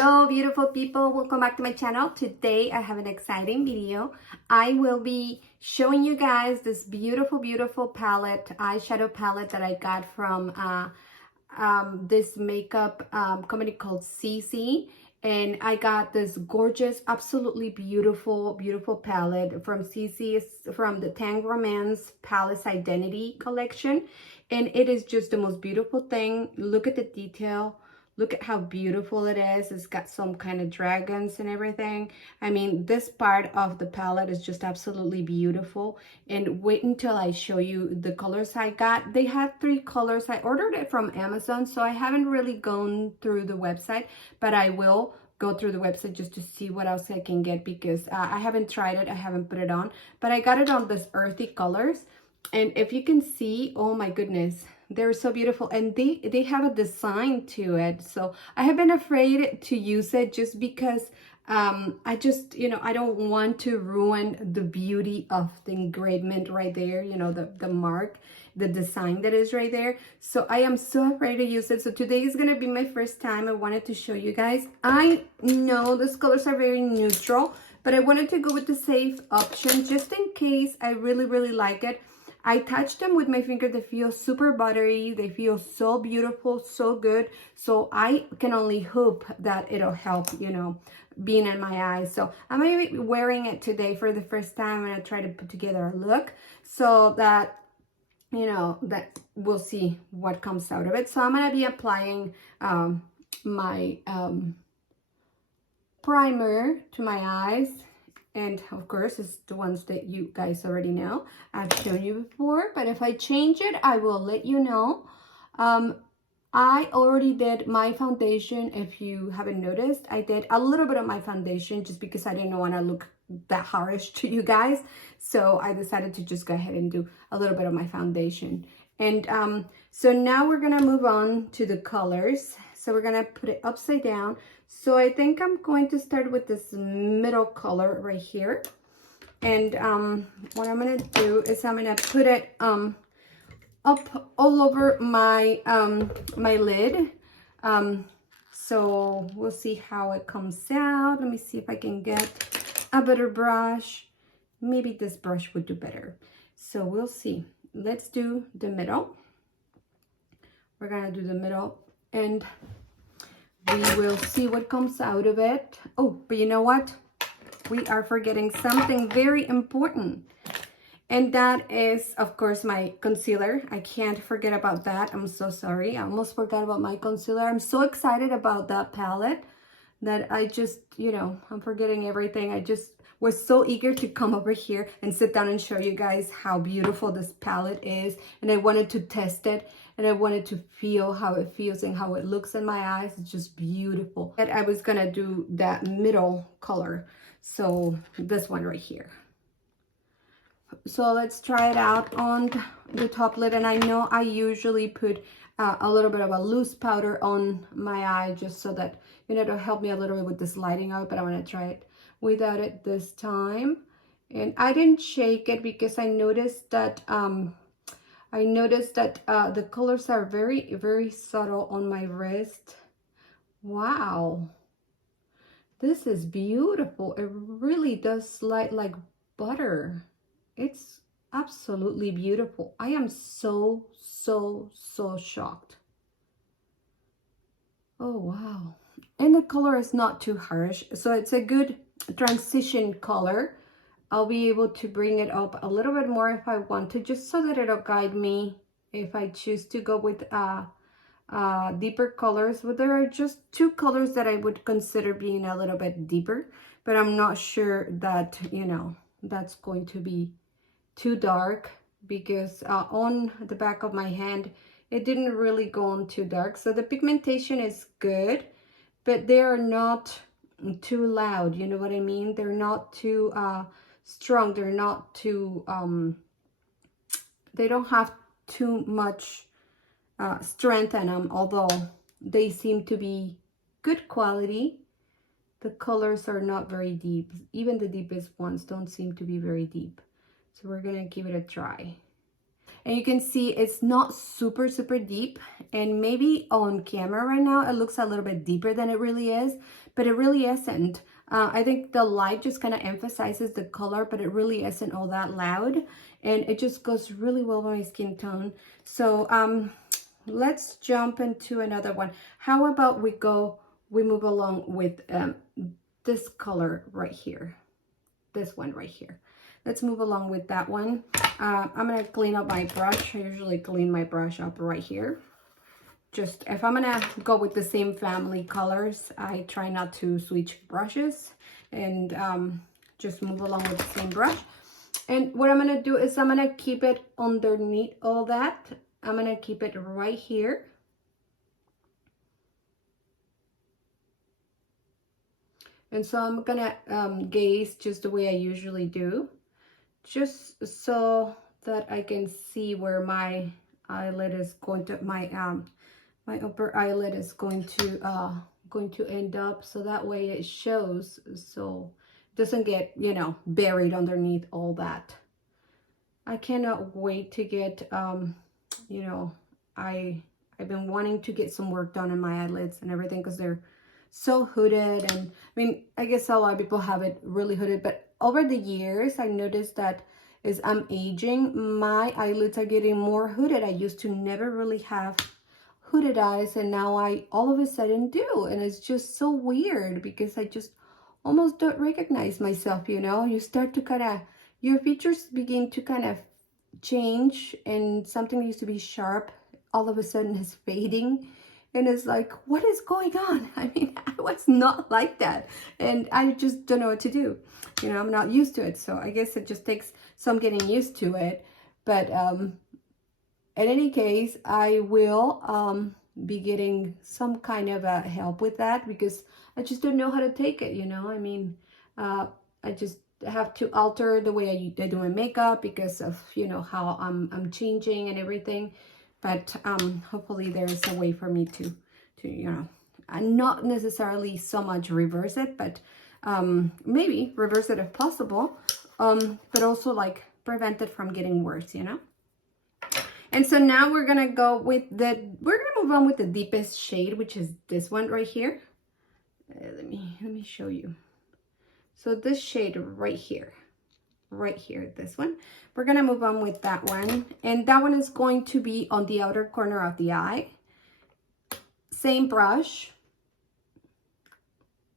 Hello beautiful people, welcome back to my channel. Today I have an exciting video. I will be showing you guys this beautiful palette, eyeshadow palette that I got from this makeup company called Zeesea. And I got this gorgeous, absolutely beautiful palette from Zeesea, from the Tang Romance Palace Identity collection. And it is just the most beautiful thing. Look at the detail. Look at how beautiful it is. It's got some kind of dragons and everything. I mean, this part of the palette is just absolutely beautiful. And wait until I show you the colors I got. They had 3 colors. I ordered it from Amazon, so I haven't really gone through the website, but I will go through the website just to see what else I can get, because I haven't tried it. I haven't put it on, but I got it on this earthy colors. And if you can see, oh my goodness, they're so beautiful, and they have a design to it. So I have been afraid to use it just because I just, I don't want to ruin the beauty of the engravement right there, the mark, the design that is right there. So I am so afraid to use it. So today is going to be my first time. I wanted to show you guys. I know these colors are very neutral, but I wanted to go with the safe option just in case I really like it. I touched them with my finger. They feel super buttery. They feel so beautiful, so good. So I can only hope that it'll help, being in my eyes. So I'm going to be wearing it today for the first time. I'm going to try to put together a look so that, that we'll see what comes out of it. So I'm going to be applying my primer to my eyes. And of course, it's the ones that you guys already know. I've shown you before, but if I change it, I will let you know. I already did my foundation. If you haven't noticed, I did a little bit of my foundation just because I didn't want to look that harsh to you guys. So I decided to just go ahead and do a little bit of my foundation. And so now we're going to move on to the colors. So we're going to put it upside down. So I think I'm going to start with this middle color right here. And what I'm going to do is I'm going to put it up all over my my lid. So we'll see how it comes out. Let me see if I can get a better brush. Maybe this brush would do better. So we'll see. Let's do the middle. We're going to do the middle, and we will see what comes out of it. Oh, but you know what? We are forgetting something very important. And that is, of course, my concealer. I can't forget about that. I'm so sorry. I almost forgot about my concealer. I'm so excited about that palette that I just, I'm forgetting everything. I just was so eager to come over here and sit down and show you guys how beautiful this palette is. And I wanted to test it. And I wanted to feel how it feels and how it looks in my eyes. It's just beautiful. And I was gonna do that middle color. So this one right here. So let's try it out on the top lid. And I know I usually put a little bit of a loose powder on my eye just so that, it'll help me a little bit with this lighting out. But I want to try it without it this time. And I didn't shake it because I noticed that the colors are very subtle on my wrist. Wow, this is beautiful. It really does slide like butter. It's absolutely beautiful. I am so shocked. Oh wow. And the color is not too harsh, so it's a good transition color. I'll be able to bring it up a little bit more if I want to, just so that it'll guide me if I choose to go with deeper colors. But there are just 2 colors that I would consider being a little bit deeper, but I'm not sure that, that's going to be too dark, because on the back of my hand, it didn't really go on too dark. So the pigmentation is good, but they are not too loud. You know what I mean? They're not too strong. They're not too they don't have too much strength in them, although they seem to be good quality. The colors are not very deep. Even the deepest ones don't seem to be very deep. So we're gonna give it a try. And you can see it's not super, super deep. And maybe on camera right now, it looks a little bit deeper than it really is, but it really isn't. I think the light just kind of emphasizes the color, but it really isn't all that loud. And it just goes really well with my skin tone. So let's jump into another one. How about we move along with this color right here. This one right here. Let's move along with that one. I'm gonna clean up my brush. I usually clean my brush up right here. Just if I'm gonna go with the same family colors, I try not to switch brushes and just move along with the same brush. And what I'm gonna do is I'm gonna keep it underneath all that. I'm gonna keep it right here. And so I'm gonna gaze just the way I usually do, just so that I can see where my eyelid is going to, my upper eyelid is going to end up, so that way it shows, so it doesn't get, you know, buried underneath all that. I cannot wait to get, you know, I've been wanting to get some work done on my eyelids and everything because they're so hooded. And I mean, I guess a lot of people have it really hooded, but over the years I noticed that as I'm aging, my eyelids are getting more hooded. I used to never really have hooded eyes, and now I all of a sudden do, and it's just so weird because I just almost don't recognize myself, you know. You start to kind of, your features begin to kind of change, and something that used to be sharp all of a sudden is fading. And it's like, what is going on? I mean, I was not like that. And I just don't know what to do. You know, I'm not used to it. So I guess it just takes some getting used to it. But in any case, I will be getting some kind of help with that, because I just don't know how to take it, you know. I mean, I just have to alter the way I do my makeup because of, you know, how I'm changing and everything. But hopefully there's a way for me to you know, not necessarily so much reverse it, but maybe reverse it if possible, but also like prevent it from getting worse, you know. And so now we're gonna go with we're gonna move on with the deepest shade, which is this one right here. Let me show you. So this shade right here, this one, we're gonna move on with that one, and that one is going to be on the outer corner of the eye. Same brush.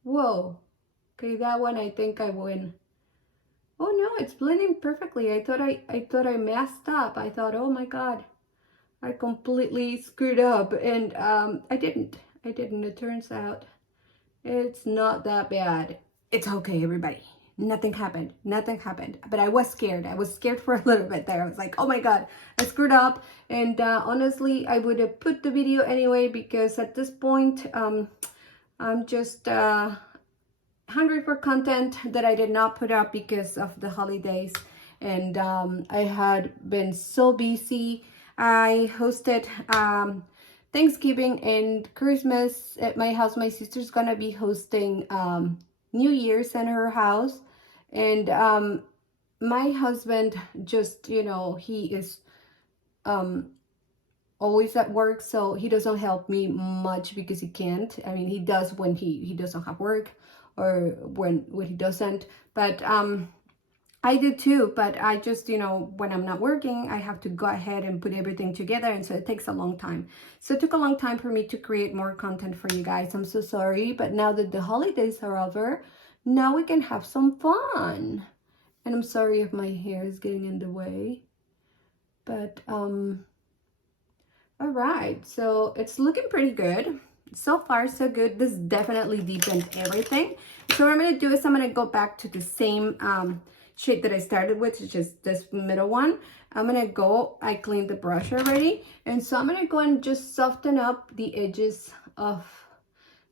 Whoa, okay, that one I think I win. Oh no, it's blending perfectly. I thought I messed up. I thought, oh my god, I completely screwed up, and I didn't. It turns out it's not that bad. It's okay, everybody. Nothing happened. But I was scared. I was scared for a little bit there. I was like, oh my god, I screwed up. And honestly, I would have put the video anyway, because at this point, I'm just hungry for content that I did not put up because of the holidays. And I had been so busy. I hosted Thanksgiving and Christmas at my house. My sister's gonna be hosting New Year's in her house, and my husband just, you know, he is always at work, so he doesn't help me much because he can't. I mean, he does when he doesn't have work, or when he doesn't, but I do too, but I just, you know, when I'm not working, I have to go ahead and put everything together, and so it takes a long time. So it took a long time for me to create more content for you guys. I'm so sorry, but now that the holidays are over, now we can have some fun. And I'm sorry if my hair is getting in the way, but all right, so it's looking pretty good. So far, so good. This definitely deepened everything. So what I'm gonna do is I'm gonna go back to the same shade that I started with, which is this middle one. I cleaned the brush already, and so I'm gonna go and just soften up the edges of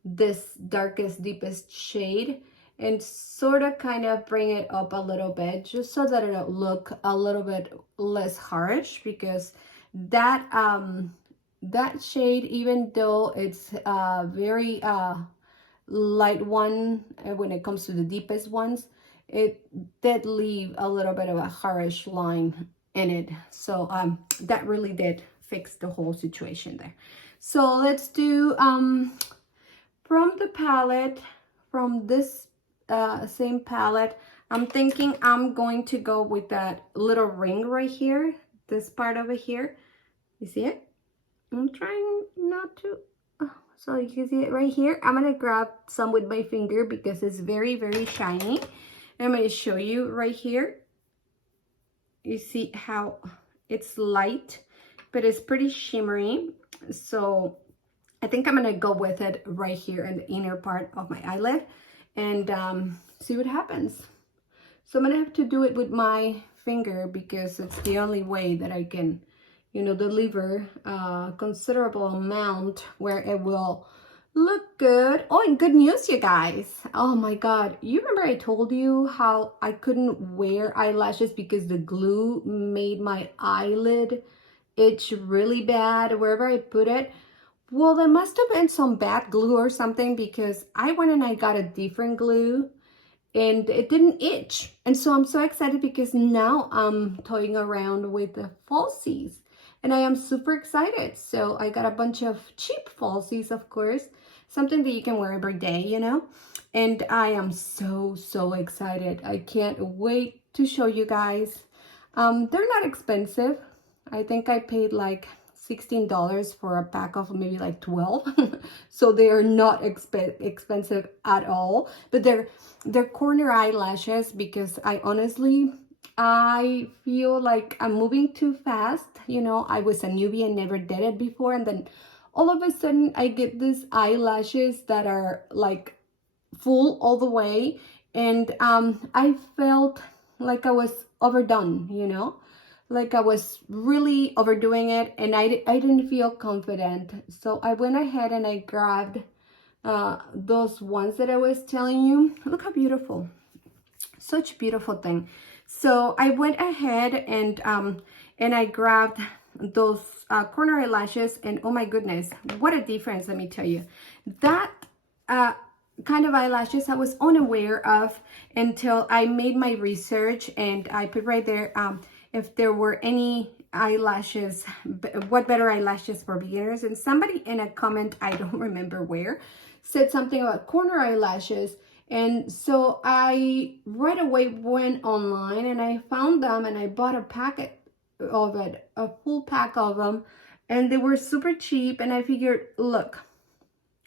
this darkest, deepest shade, and sort of kind of bring it up a little bit, just so that it'll look a little bit less harsh, because that that shade, even though it's very light one, when it comes to the deepest ones, it did leave a little bit of a harsh line in it. So that really did fix the whole situation there. So let's do from the palette, from this same palette, I'm thinking I'm going to go with that little ring right here, this part over here. You see it? I'm trying not to, so you can see it right here. I'm gonna grab some with my finger because it's very, very shiny. And I'm gonna show you right here. You see how it's light, but it's pretty shimmery. So I think I'm gonna go with it right here in the inner part of my eyelid and see what happens. So I'm gonna have to do it with my finger because it's the only way that I can, you know, deliver a considerable amount where it will look good. Oh, and good news, you guys. Oh my God. You remember I told you how I couldn't wear eyelashes because the glue made my eyelid itch really bad wherever I put it? Well, there must have been some bad glue or something because I went and I got a different glue and it didn't itch. And so I'm so excited because now I'm toying around with the falsies and I am super excited. So I got a bunch of cheap falsies, of course, something that you can wear every day, you know, and I am so excited. I can't wait to show you guys. They're not expensive. I think I paid like $16 for a pack of maybe like 12. So they are not expensive at all, but they're corner eyelashes because I honestly, I feel like I'm moving too fast. You know, I was a newbie and never did it before, and then all of a sudden I get these eyelashes that are like full all the way, and I felt like I was overdone, you know, like I was really overdoing it, and I didn't feel confident. So I went ahead and I grabbed those ones that I was telling you. Look how beautiful, such a beautiful thing. So I went ahead and I grabbed those corner eyelashes, and oh my goodness, what a difference, let me tell you. That kind of eyelashes I was unaware of until I made my research, and I put right there if there were any eyelashes, what better eyelashes for beginners, and somebody in a comment, I don't remember where, said something about corner eyelashes. And so I right away went online and I found them, and I bought a packet of it, a full pack of them, and they were super cheap. And I figured, look,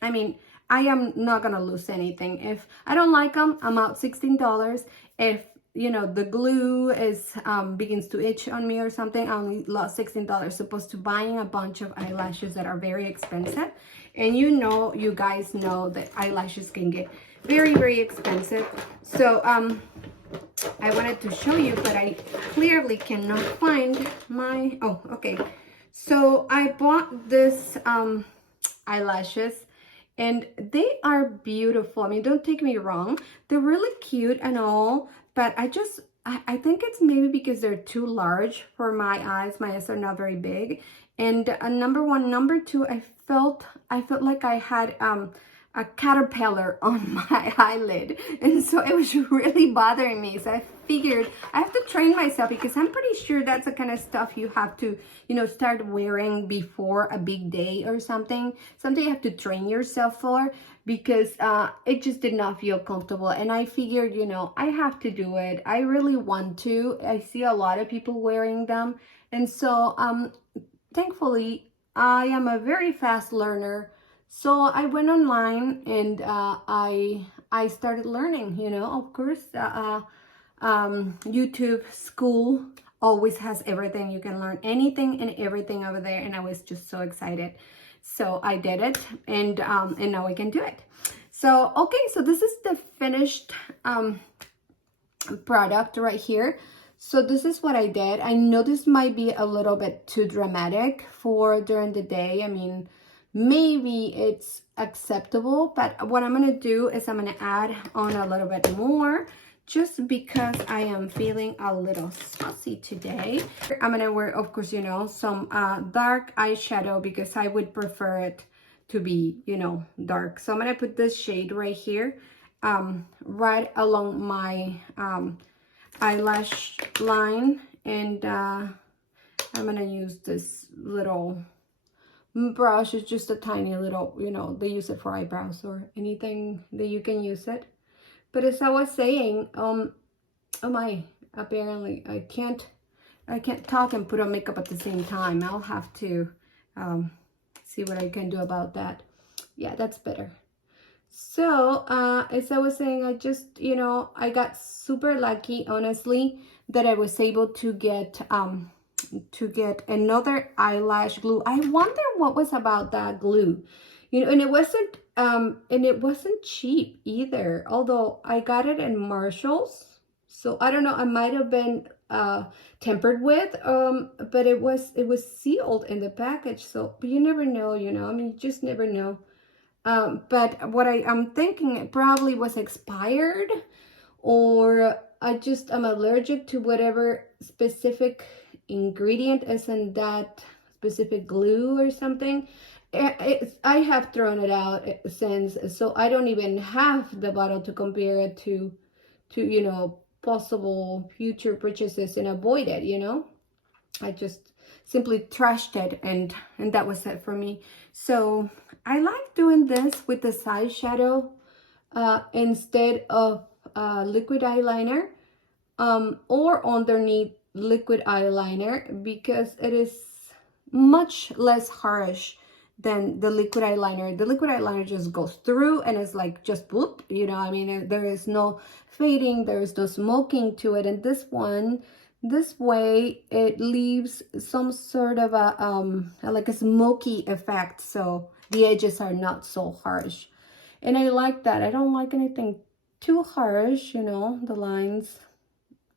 I mean, I am not gonna lose anything. If I don't like them, I'm out $16. If, you know, the glue is begins to itch on me or something, I only lost $16 opposed to buying a bunch of eyelashes that are very expensive. And you know, you guys know that eyelashes can get very expensive. So I wanted to show you, but I clearly cannot find my, oh, okay. So I bought this eyelashes, and they are beautiful. I mean, don't take me wrong, they're really cute and all, but I think it's maybe because they're too large for my eyes. My eyes are not very big. And number one. Number two, I felt like I had a caterpillar on my eyelid, and so it was really bothering me. So I figured I have to train myself, because I'm pretty sure that's the kind of stuff you have to, you know, start wearing before a big day or something you have to train yourself for, because it just did not feel comfortable. And I figured, you know, I have to do it. I really want to. I see a lot of people wearing them, and so thankfully I am a very fast learner. So I went online and I started learning, you know, of course, YouTube school always has everything. You can learn anything and everything over there. And I was just so excited. So I did it, and now I can do it. So, okay, so this is the finished product right here. So this is what I did. I know this might be a little bit too dramatic for during the day. I mean, maybe it's acceptable, but what I'm gonna do is I'm gonna add on a little bit more, just because I am feeling a little saucy today. I'm gonna wear, of course, you know, some dark eyeshadow, because I would prefer it to be, you know, dark. So I'm gonna put this shade right here, right along my eyelash line, and I'm gonna use this little brush. It's just a tiny little, you know, they use it for eyebrows or anything that you can use it. But as I was saying, oh my, apparently I can't talk and put on makeup at the same time. I'll have to see what I can do about that. Yeah, that's better. So as I was saying, I just, you know, I got super lucky, honestly, that I was able to get another eyelash glue. I wonder what was about that glue, you know, and it wasn't cheap either, although I got it in Marshall's. So I don't know, I might have been tempered with, but it was sealed in the package. So, but you never know, you know, I mean, you just never know. But what I'm thinking, it probably was expired, or I'm allergic to whatever specific ingredient is in that specific glue or something. I have thrown it out since, so I don't even have the bottle to compare it to you know, possible future purchases and avoid it, you know. I just simply trashed it, and that was it for me. So I like doing this with the eyeshadow instead of liquid eyeliner, or underneath liquid eyeliner, because it is much less harsh than the liquid eyeliner. The liquid eyeliner just goes through and it's like just whoop, you know, I mean, there is no fading, there is no smoking to it. And this one, this way, it leaves some sort of a like a smoky effect, so the edges are not so harsh. And I like that. I don't like anything too harsh, you know, the lines,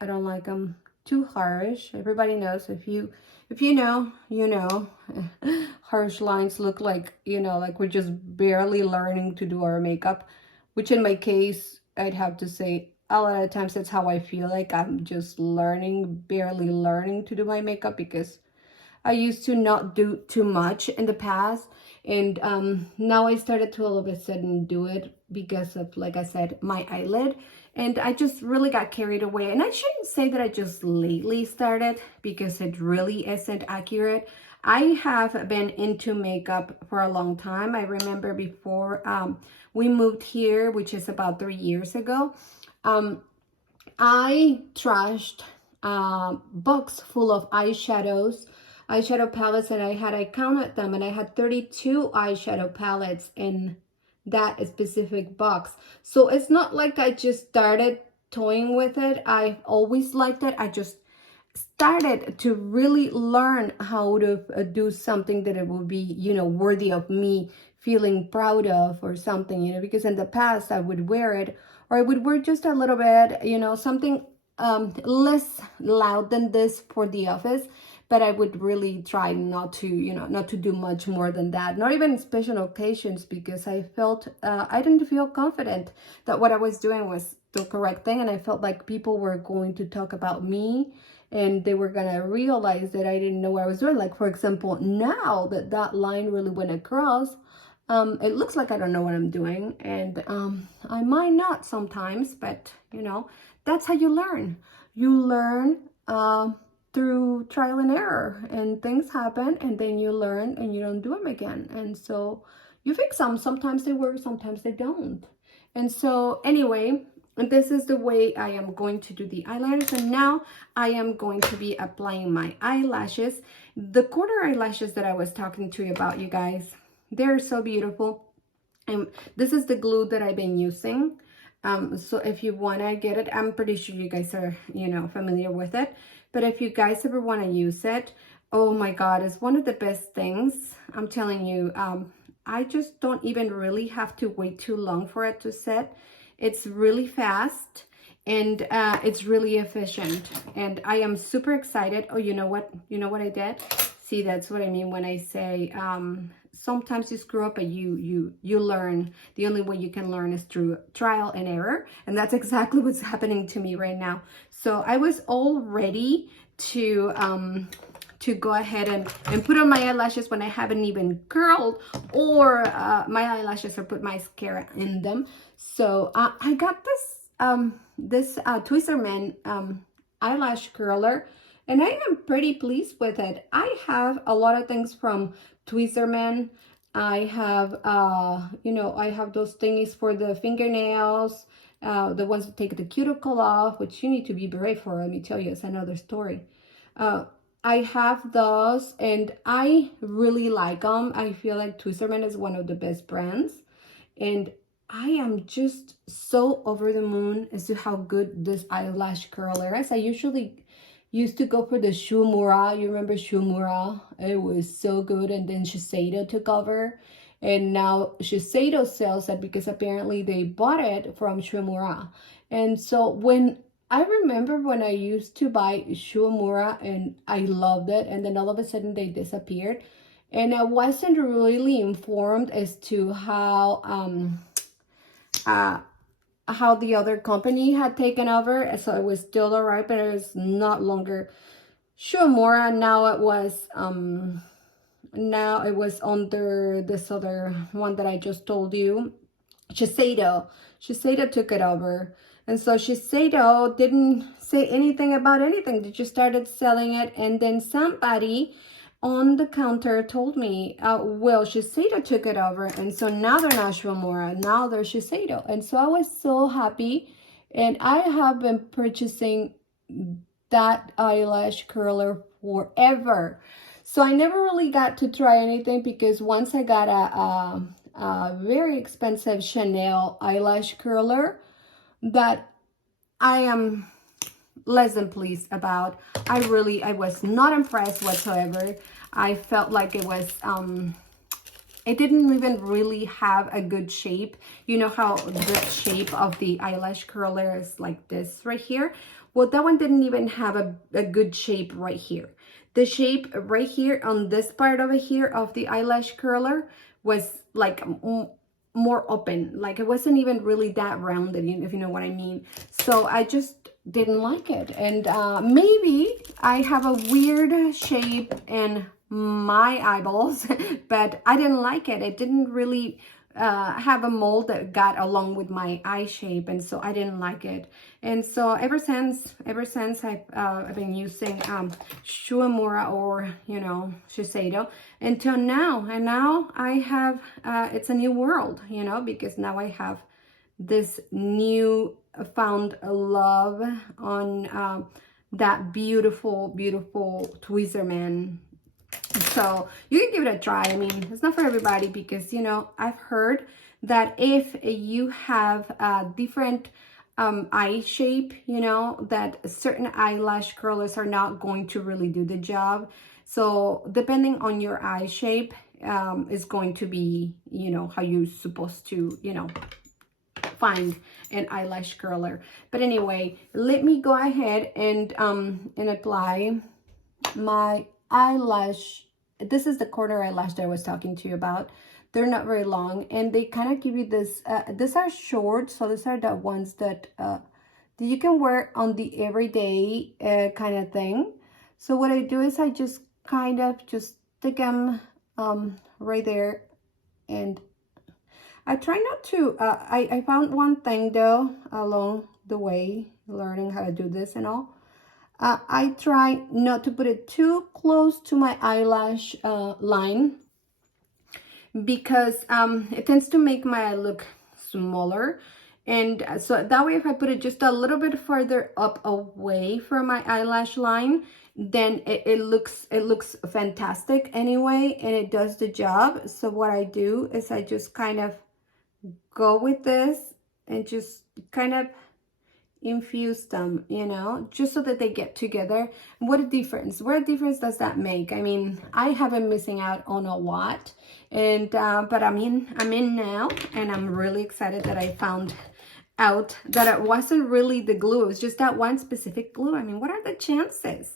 I don't like them too harsh. Everybody knows, if you know, you know. Harsh lines look like, you know, like we're just barely learning to do our makeup, which in my case, I'd have to say a lot of times that's how I feel like. I'm just barely learning to do my makeup, because I used to not do too much in the past, and now I started to all of a sudden do it because of, like I said, my eyelid, and I just really got carried away. And I shouldn't say that I just lately started, because it really isn't accurate. I have been into makeup for a long time. I remember before we moved here, which is about 3 years ago, I trashed box full of eyeshadow palettes that I counted them, and I had 32 eyeshadow palettes in that specific box. So it's not like I just started toying with it. I've always liked it. I just started to really learn how to do something that it would be, you know, worthy of me feeling proud of, or something, you know, because in the past I would wear it, or I would wear just a little bit, you know, something less loud than this for the office, but I would really try not to, you know, not to do much more than that, not even special occasions, because I felt, I didn't feel confident that what I was doing was the correct thing, and I felt like people were going to talk about me, and they were gonna realize that I didn't know what I was doing. Like, for example, now that that line really went across, it looks like I don't know what I'm doing, and I might not sometimes, but you know, that's how you learn. You learn through trial and error, and things happen, and then you learn and you don't do them again. And so you fix them. Sometimes they work, sometimes they don't. And so anyway, this is the way I am going to do the eyeliners. And now I am going to be applying my eyelashes. The quarter eyelashes that I was talking to you about, you guys, they're so beautiful. And this is the glue that I've been using. So if you want to get it, I'm pretty sure you guys are, you know, familiar with it. But if you guys ever want to use it, oh my God, it's one of the best things. I'm telling you, I just don't even really have to wait too long for it to set. It's really fast, and it's really efficient, and I am super excited. Oh, you know what I did? See, that's what I mean when I say sometimes you screw up, but you learn. The only way you can learn is through trial and error, and that's exactly what's happening to me right now. So I was all ready to go ahead and put on my eyelashes when I haven't even curled or my eyelashes, or put mascara in them. So I got this Twisterman eyelash curler. and I am pretty pleased with it. I have a lot of things from Tweezerman. I have, you know, I have those thingies for the fingernails, the ones that take the cuticle off, which you need to be brave for, let me tell you, it's another story. Uh, I have those, and I really like them. I feel like Tweezerman is one of the best brands, and I am just so over the moon as to how good this eyelash curler is. I usually used to go for the Shumura. You remember Shumura? It was so good. And then Shiseido took over. And now Shiseido sells it because apparently they bought it from Shumura. And so when I remember when I used to buy Shumura and I loved it, and then all of a sudden they disappeared. And I wasn't really informed as to how the other company had taken over. So it was still alright, but it was not longer Shuamura. Now it was under this other one that I just told you, Shiseido. Shiseido took it over. And so Shiseido didn't say anything about anything. They just started selling it, and then somebody on the counter told me, well, Shiseido took it over, and so now they're not Shuamura, now they're Shiseido. And so I was so happy, and I have been purchasing that eyelash curler forever. So I never really got to try anything, because once I got a very expensive Chanel eyelash curler that I am less than pleased about. I was not impressed whatsoever. I felt like it was, it didn't even really have a good shape. You know how the shape of the eyelash curler is like this right here? Well, that one didn't even have a good shape right here. The shape right here on this part over here of the eyelash curler was like more open. Like it wasn't even really that rounded, if you know what I mean. So I just didn't like it. And maybe I have a weird shape in my eyeballs, but I didn't like it. It didn't really have a mold that got along with my eye shape, and so I didn't like it. And so ever since I've been using Shuamura, or you know, Shiseido, until now. And now I have it's a new world, you know, because now I have this new found love on that beautiful Tweezerman. So you can give it a try. I mean, it's not for everybody, because you know, I've heard that if you have a different eye shape, you know, that certain eyelash curlers are not going to really do the job. So depending on your eye shape is going to be, you know, how you're supposed to, you know, find an eyelash curler. But anyway, let me go ahead and apply my eyelash. This is the corner eyelash that I was talking to you about. They're not very long, and they kind of give you this these are short, so these are the ones that you can wear on the everyday kind of thing. So what I do is I just kind of just stick them right there, and I try not to, I found one thing though along the way, learning how to do this and all. I try not to put it too close to my eyelash line, because it tends to make my eye look smaller. And so that way, if I put it just a little bit further up away from my eyelash line, then it looks fantastic anyway, and it does the job. So what I do is I just kind of go with this and just kind of infuse them, you know, just so that they get together. What a difference does that make? I mean, I have been missing out on a lot, and but I'm in now, and I'm really excited that I found out that it wasn't really the glue, it was just that one specific glue. I mean, what are the chances?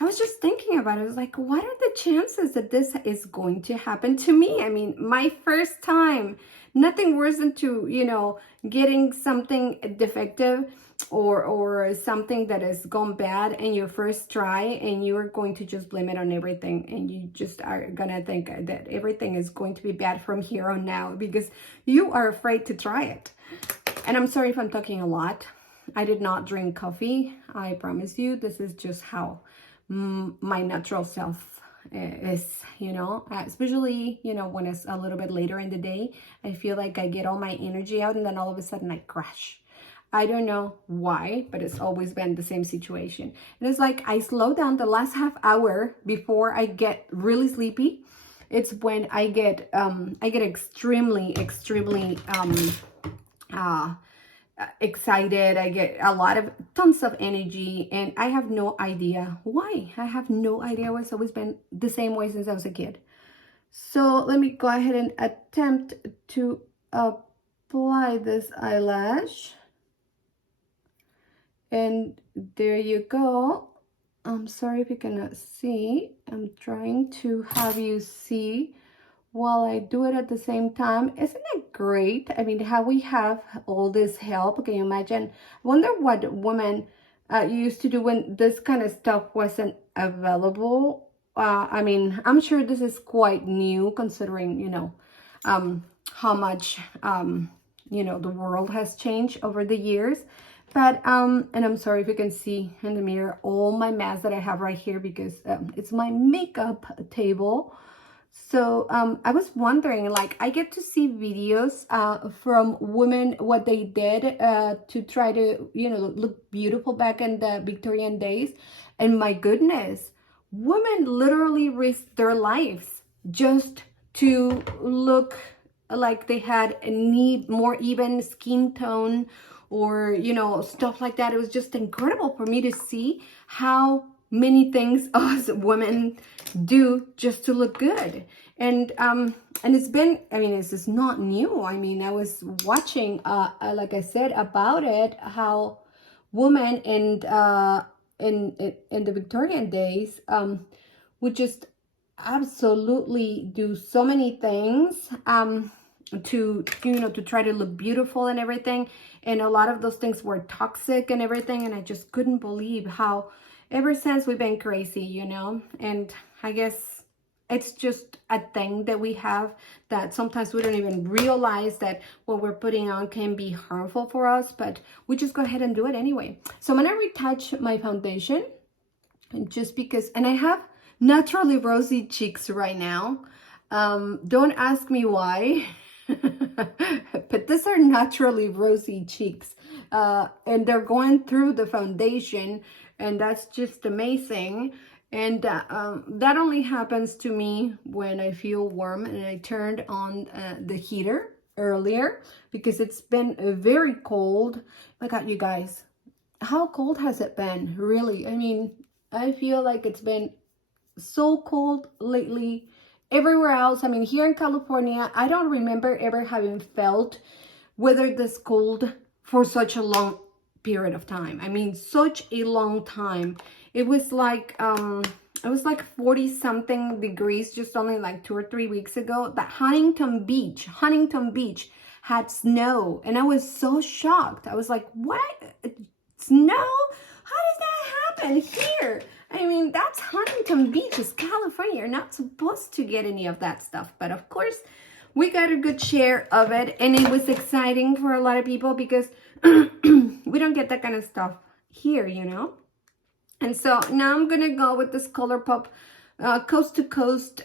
I was just thinking about it. I was like, what are the chances that this is going to happen to me? I mean, my first time. Nothing worse than to, you know, getting something defective or something that has gone bad in your first try, and you are going to just blame it on everything, and you just are gonna think that everything is going to be bad from here on now because you are afraid to try it. And I'm sorry if I'm talking a lot. I did not drink coffee. I promise you, this is just how my natural self is, you know, especially, you know, when it's a little bit later in the day. I feel like I get all my energy out and then all of a sudden I crash. I don't know why, but it's always been the same situation. And it's like I slow down the last half hour before I get really sleepy. It's when I get extremely excited. I get tons of energy, and I have no idea why. I have no idea. It's always been the same way since I was a kid. So let me go ahead and attempt to apply this eyelash. And there you go. I'm sorry if you cannot see. I'm trying to have you see while I do it at the same time. Isn't it great? I mean, how we have all this help. Can you imagine? I wonder what women used to do when this kind of stuff wasn't available. I mean, I'm sure this is quite new considering, you know, how much, you know, the world has changed over the years. But, and I'm sorry if you can see in the mirror all my mess that I have right here because it's my makeup table. So I was wondering, like, I get to see videos from women, what they did to try to, you know, look beautiful back in the Victorian days. And my goodness, women literally risked their lives just to look like they had a more even skin tone, or, you know, stuff like that. It was just incredible for me to see how many things us women do just to look good. And it's been, I mean, this is not new. I mean, I was watching, like I said, about it, how women in the Victorian days would just absolutely do so many things to, you know, to try to look beautiful and everything. And a lot of those things were toxic and everything. And I just couldn't believe how ever since we've been crazy, you know. And I guess it's just a thing that we have that sometimes we don't even realize that what we're putting on can be harmful for us, but we just go ahead and do it anyway. So I'm gonna retouch my foundation just because, and I have naturally rosy cheeks right now. Don't ask me why. But these are naturally rosy cheeks, and they're going through the foundation, and that's just amazing. And that only happens to me when I feel warm, and I turned on the heater earlier because it's been very cold. My God, you guys, how cold has it been? Really, I mean, I feel like it's been so cold lately. Everywhere else, I mean, here in California, I don't remember ever having felt weather this cold for such a long period of time. I mean, such a long time. It was like 40 something degrees just only like 2 or 3 weeks ago. That Huntington Beach had snow, and I was so shocked. I was like, what? Snow? How does that happen here? I mean, that's Huntington Beach, it's California. You're not supposed to get any of that stuff. But of course, we got a good share of it. And it was exciting for a lot of people because we don't get that kind of stuff here, you know. And so now I'm going to go with this ColourPop Coast to Coast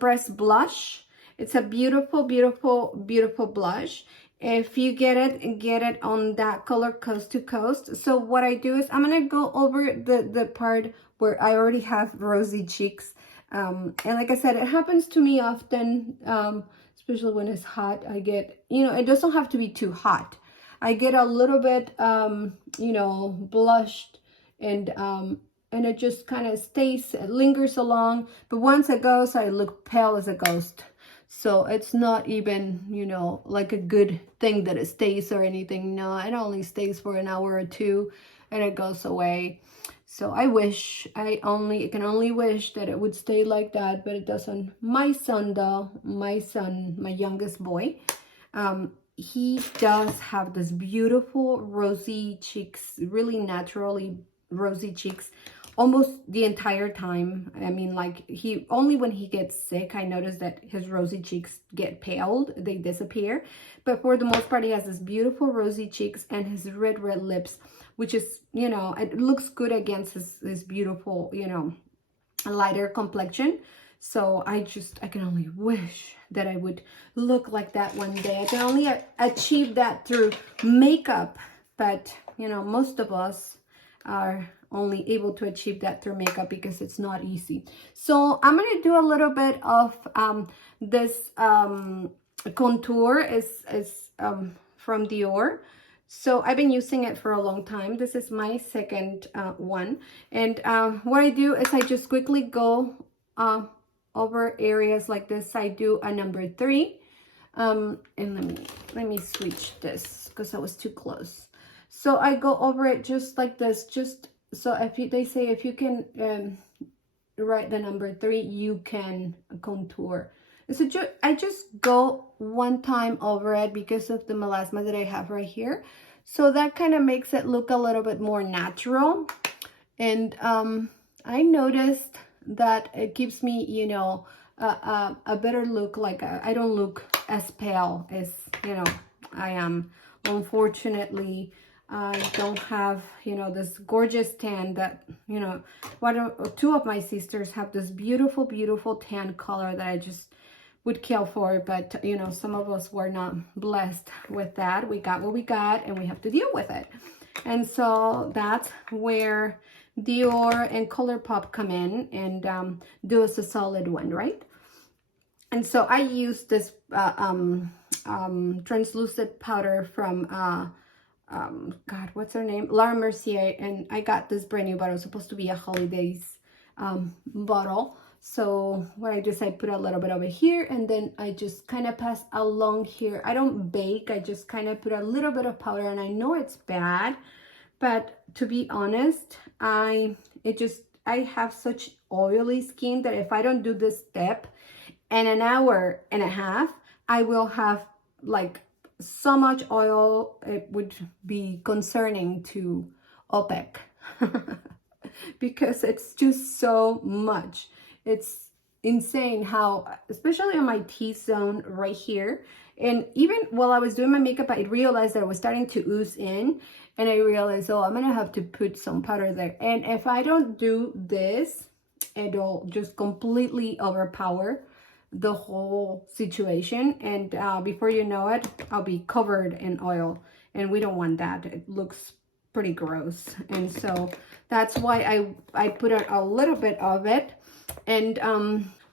Press Blush. It's a beautiful, beautiful, beautiful blush. If you get it on that color Coast to Coast. So what I do is I'm going to go over the part where I already have rosy cheeks. And like I said, it happens to me often, especially when it's hot. I get, you know, it doesn't have to be too hot. I get a little bit, you know, blushed, and it just kind of stays, it lingers along. But once it goes, I look pale as a ghost. So it's not even, you know, like a good thing that it stays or anything. No, it only stays for an hour or two and it goes away. So I can only wish that it would stay like that, but it doesn't. My son though, my youngest boy, he does have this beautiful rosy cheeks, really naturally rosy cheeks, almost the entire time. I mean, like, only when he gets sick, I notice that his rosy cheeks get paled, they disappear. But for the most part, he has this beautiful rosy cheeks and his red lips. which is, you know, it looks good against his beautiful, you know, lighter complexion. So I can only wish that I would look like that one day. I can only achieve that through makeup, but you know, most of us are only able to achieve that through makeup because it's not easy. So I'm going to do a little bit of this contour is from Dior. So I've been using it for a long time. This is my second one. And what I do is I just quickly go over areas like this. I do a number 3. And let me switch this because I was too close. So I go over it just like this. Just so they say if you can write the number 3, you can contour. So I just go one time over it because of the melasma that I have right here. So that kind of makes it look a little bit more natural. And I noticed that it gives me, you know, a better look. Like I don't look as pale as, you know, I am. Unfortunately, I don't have, you know, this gorgeous tan that, you know, two of my sisters have this beautiful, beautiful tan color that I just would kill for. But, you know, some of us were not blessed with that. We got what we got and we have to deal with it. And so that's where Dior and ColourPop come in and do us a solid one, right? And so I use this translucent powder from God, what's her name? Laura Mercier. And I got this brand new bottle. It was supposed to be a holidays bottle. So what I do is I put a little bit over here and then I just kind of pass along here. I don't bake. I just kind of put a little bit of powder, and I know it's bad, but to be honest, I have such oily skin that if I don't do this step in an hour and a half, I will have like so much oil, it would be concerning to OPEC because it's just so much. It's insane how, especially on my T-zone right here. And even while I was doing my makeup, I realized that it was starting to ooze in. And I realized, oh, I'm going to have to put some powder there. And if I don't do this, it'll just completely overpower the whole situation. And before you know it, I'll be covered in oil. And we don't want that. It looks pretty gross. And so that's why I put a little bit of it. And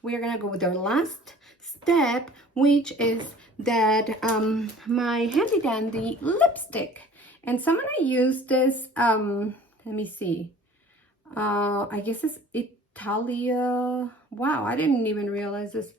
we're gonna go with our last step, which is that my handy dandy lipstick. And so I'm gonna use this, let me see, I guess it's Italia. Wow, I didn't even realize this.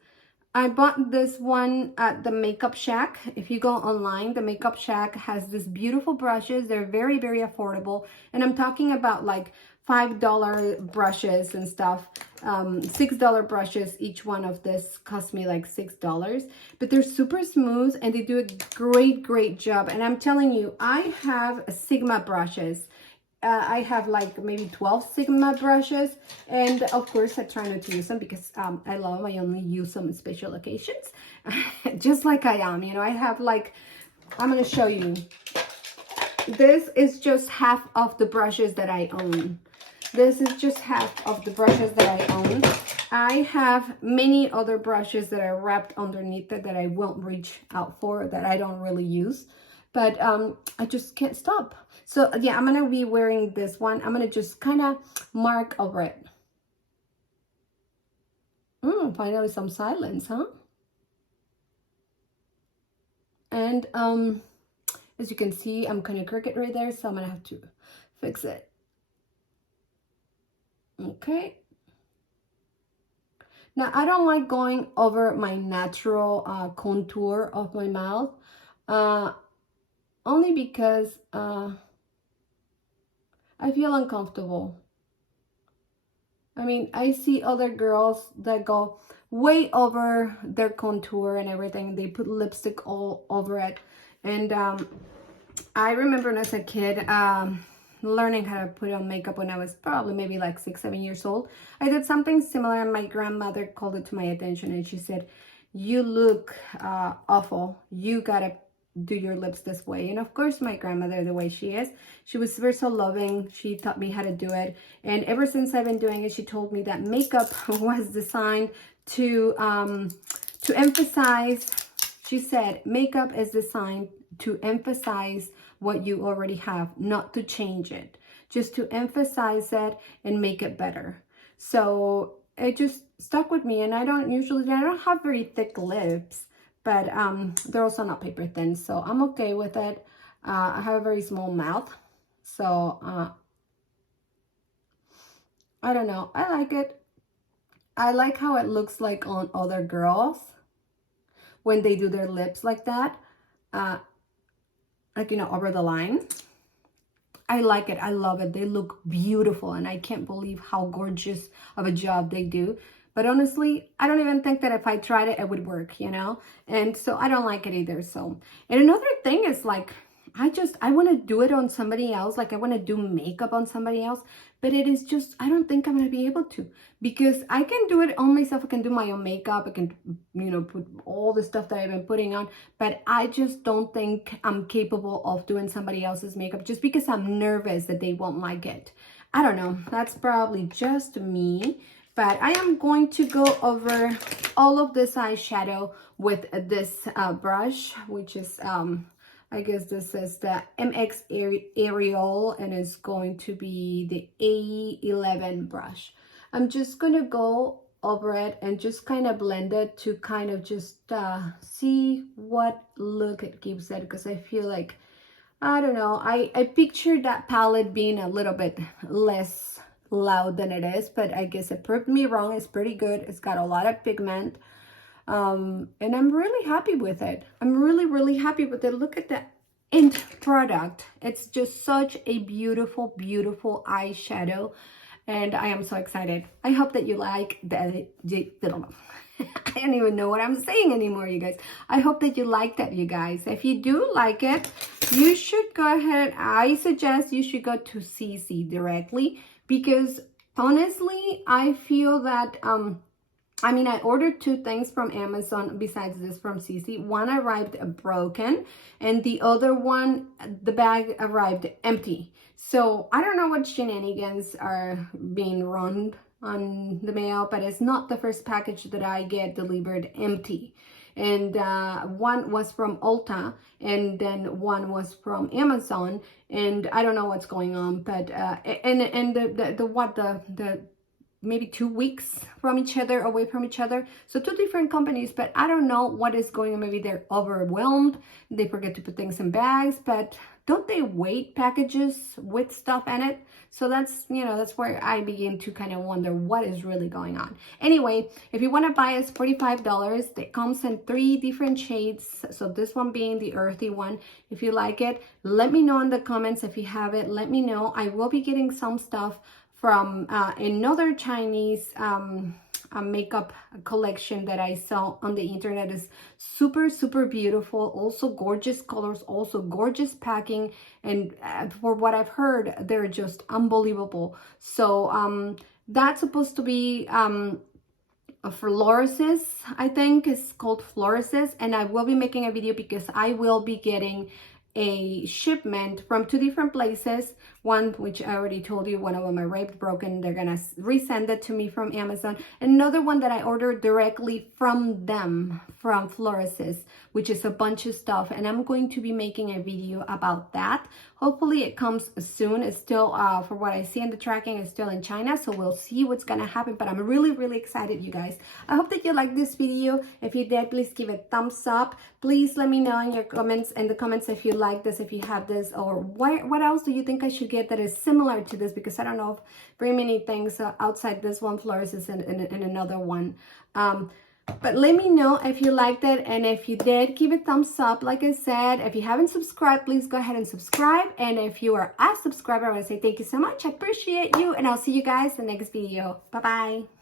I bought this one at the Makeup Shack. If you go online, the Makeup Shack has these beautiful brushes. They're very, very affordable. And I'm talking about like $5 brushes and stuff. $6 brushes. Each one of this cost me like $6. But they're super smooth and they do a great, great job. And I'm telling you, I have Sigma brushes. I have like maybe 12 Sigma brushes, and of course I try not to use them because I only use them in special occasions. Just like I am, you know, I have like, I'm going to show you. This is just half of the brushes that I own. This is just half of the brushes that I own. I have many other brushes that are wrapped underneath it that I won't reach out for, that I don't really use. But I just can't stop. So yeah, I'm going to be wearing this one. I'm going to just kind of mark over it. Finally some silence, huh? And as you can see, I'm kind of crooked right there, so I'm going to have to fix it. Okay. Now, I don't like going over my natural contour of my mouth. Only because I feel uncomfortable. I mean, I see other girls that go way over their contour and everything. They put lipstick all over it. And I remember when I was a kid, learning how to put on makeup when I was probably maybe like 6, 7 years old. I did something similar and my grandmother called it to my attention and she said, you look awful. You gotta do your lips this way. And of course, my grandmother, the way she is, she was very so loving. She taught me how to do it. And ever since I've been doing it, she told me that makeup was designed to emphasize, she said, makeup is designed to emphasize what you already have, not to change it, just to emphasize it and make it better. So it just stuck with me. And I don't have very thick lips, but they're also not paper thin, so I'm okay with it. I have a very small mouth, so I don't know, I like it. I like how it looks like on other girls when they do their lips like that, like, you know, over the line. I like it. I love it. They look beautiful, and I can't believe how gorgeous of a job they do. But honestly, I don't even think that if I tried it, it would work, you know? And so I don't like it either. So, and another thing is like, I want to do it on somebody else. Like I want to do makeup on somebody else, but it is just, I don't think I'm going to be able to, because I can do it on myself. I can do my own makeup. I can, you know, put all the stuff that I've been putting on, but I just don't think I'm capable of doing somebody else's makeup just because I'm nervous that they won't like it. I don't know. That's probably just me. But I am going to go over all of this eyeshadow with this brush, which is, I guess this is the MX Ariel, and it's going to be the A11 brush. I'm just going to go over it and just kind of blend it to kind of just see what look it gives it, because I feel like, I don't know, I pictured that palette being a little bit less loud than it is, but I guess it proved me wrong. It's pretty good. It's got a lot of pigment, and I'm really happy with it. I'm really happy with it. Look at the end product. It's just such a beautiful eyeshadow, and I am so excited. I hope that you like that. I don't even know what I'm saying anymore, you guys. I hope that you like that, you guys. If you do like it, you should go ahead. I suggest you should go to Zeesea directly, because honestly, I feel that, I mean, I ordered 2 things from Amazon besides this from Zeesea. One arrived broken, and the other one, the bag arrived empty. So I don't know what shenanigans are being run on the mail, but it's not the first package that I get delivered empty. And one was from Ulta, and then one was from Amazon, and I don't know what's going on, but the maybe 2 weeks from each other, away from each other. So 2 different companies, but I don't know what is going on. Maybe they're overwhelmed. They forget to put things in bags, but don't they weight packages with stuff in it? So that's, you know, that's where I begin to kind of wonder what is really going on. Anyway, if you want to buy, it's $45. It comes in 3 different shades. So this one being the earthy one. If you like it, let me know in the comments. If you have it, let me know. I will be getting some stuff from another Chinese makeup collection that I saw on the internet. Is super beautiful, also gorgeous colors, also gorgeous packing, and for what I've heard, they're just unbelievable. So that's supposed to be Florisis, I think it's called Florisis, and I will be making a video because I will be getting a shipment from 2 different places. One, which I already told you, one of them arrived broken. They're gonna resend it to me from Amazon. Another one that I ordered directly from them, from Florisis, which is a bunch of stuff, and I'm going to be making a video about that. Hopefully it comes soon. It's still, for what I see in the tracking, it's still in China, so we'll see what's gonna happen, but I'm really excited, you guys. I hope that you like this video. If you did, please give it a thumbs up. Please let me know in your comments, if you like this, if you have this, or what else do you think I should get that is similar to this, because I don't know very many things outside this one. Florisis and another one. But let me know if you liked it, and if you did, give it a thumbs up. Like I said, if you haven't subscribed, please go ahead and subscribe. And if you are a subscriber, I want to say thank you so much. I appreciate you, and I'll see you guys in the next video. Bye-bye.